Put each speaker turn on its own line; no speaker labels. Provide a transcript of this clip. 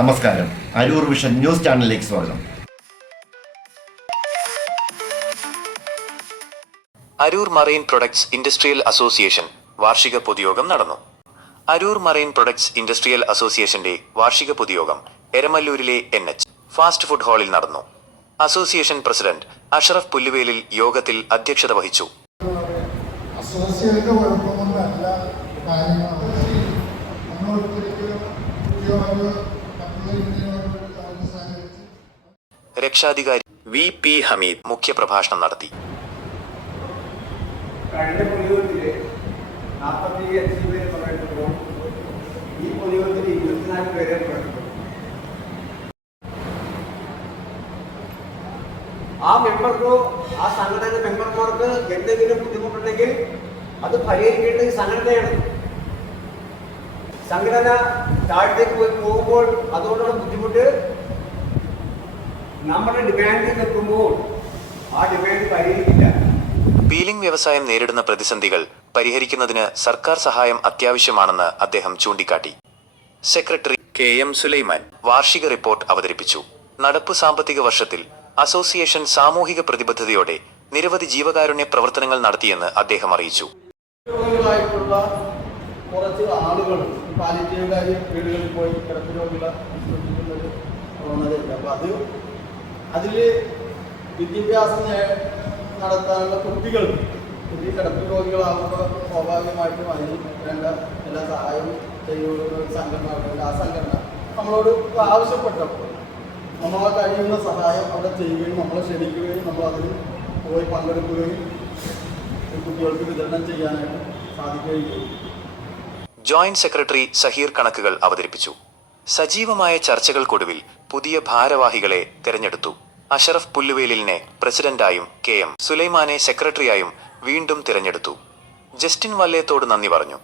നമസ്കാരം. Aroor vision news ചാനലിലേക്ക് സ്വാഗതം.
Aroor marine products industrial association വാർഷിക പൊതുയോഗം നടന്നു. അരൂർ മറൈൻ പ്രൊഡക്ട്സ് ഇൻഡസ്ട്രിയൽ അസോസിയേഷന്റെ വാർഷിക പൊതുയോഗം എരമല്ലൂരിലെ എൻ എച്ച് ഫാസ്റ്റ് ഫുഡ് ഹാളിൽ നടന്നു. അസോസിയേഷൻ പ്രസിഡന്റ് അഷറഫ് പുല്ലുവേലിൽ യോഗത്തിൽ അധ്യക്ഷത വഹിച്ചു.
അസോസിയേഷന്റെ കുഴപ്പം കൊണ്ടല്ല കാര്യങ്ങൾ നമ്മൾ ഒരിക്കലും കുട്ടിയോട് കമ്പ്ലൈന്റിനോട് സഹകരിച്ച്
രക്ഷാധികാരി വി പി ഹമീദ് മുഖ്യപ്രഭാഷണം നടത്തി.
ആ മെമ്പർക്കോ ആ സംഘടന മെമ്പർമാർക്ക് എന്തെങ്കിലും ബുദ്ധിമുട്ടുണ്ടെങ്കിൽ അത് പരിഹരിക്കേണ്ടത് സംഘടനയാണ്. സംഘടന താഴത്തേക്ക് പോയി പോകുമ്പോൾ അതുകൊണ്ടുള്ള ബുദ്ധിമുട്ട് നമ്മുടെ ഡിമാൻഡിൽ നിൽക്കുമ്പോൾ ആ ഡിമാൻഡ് പരിഹരിക്കില്ല.
പീലിംഗ് വ്യവസായം നേരിടുന്ന പ്രതിസന്ധികൾ പരിഹരിക്കുന്നതിന് സർക്കാർ സഹായം അത്യാവശ്യമാണെന്ന് അദ്ദേഹം ചൂണ്ടിക്കാട്ടി. സെക്രട്ടറി കെ എം സുലൈമാൻ വാർഷിക റിപ്പോർട്ട് അവതരിപ്പിച്ചു. നടപ്പ് സാമ്പത്തിക വർഷത്തിൽ അസോസിയേഷൻ സാമൂഹിക പ്രതിബദ്ധതയോടെ നിരവധി ജീവകാരുണ്യ പ്രവർത്തനങ്ങൾ നടത്തിയെന്ന് അദ്ദേഹം അറിയിച്ചു.
കുറച്ച് ആളുകൾ ഈ പാലിറ്റീവുകാർ വീടുകളിൽ പോയി കിടപ്പ് രോഗികളെ ശ്രദ്ധിക്കുന്ന ഒരു പ്രവണതയുണ്ട് അപ്പോൾ അത് അതിൽ വിദ്യാഭ്യാസം നടത്താനുള്ള കുട്ടികൾ കുട്ടി കിടപ്പ് രോഗികളാകുമ്പോൾ സ്വാഭാവികമായിട്ടും അതിന് വേണ്ട എല്ലാ സഹായവും ചെയ്യുന്ന ഒരു സംഘടന. ആ സംഘടന നമ്മളോട് ആവശ്യപ്പെട്ടപ്പോൾ നമ്മളെ കഴിയുന്ന സഹായം അവിടെ ചെയ്യുകയും നമ്മളെ ക്ഷണിക്കുകയും നമ്മൾ അതിൽ പോയി പങ്കെടുക്കുകയും കുട്ടികൾക്ക് വിതരണം ചെയ്യാനായിട്ട് സാധിക്കുകയും ചെയ്യും
ജോയിന്റ് സെക്രട്ടറി സഹീർ കണക്കുകൾ അവതരിപ്പിച്ചു. സജീവമായ ചർച്ചകൾക്കൊടുവിൽ പുതിയ ഭാരവാഹികളെ തെരഞ്ഞെടുത്തു. അഷറഫ് പുല്ലുവേലിനെ പ്രസിഡന്റായും കെ എം സുലൈമാനെ സെക്രട്ടറിയായും വീണ്ടും തിരഞ്ഞെടുത്തു. ജസ്റ്റിൻ വല്ലയത്തോട് നന്ദി പറഞ്ഞു.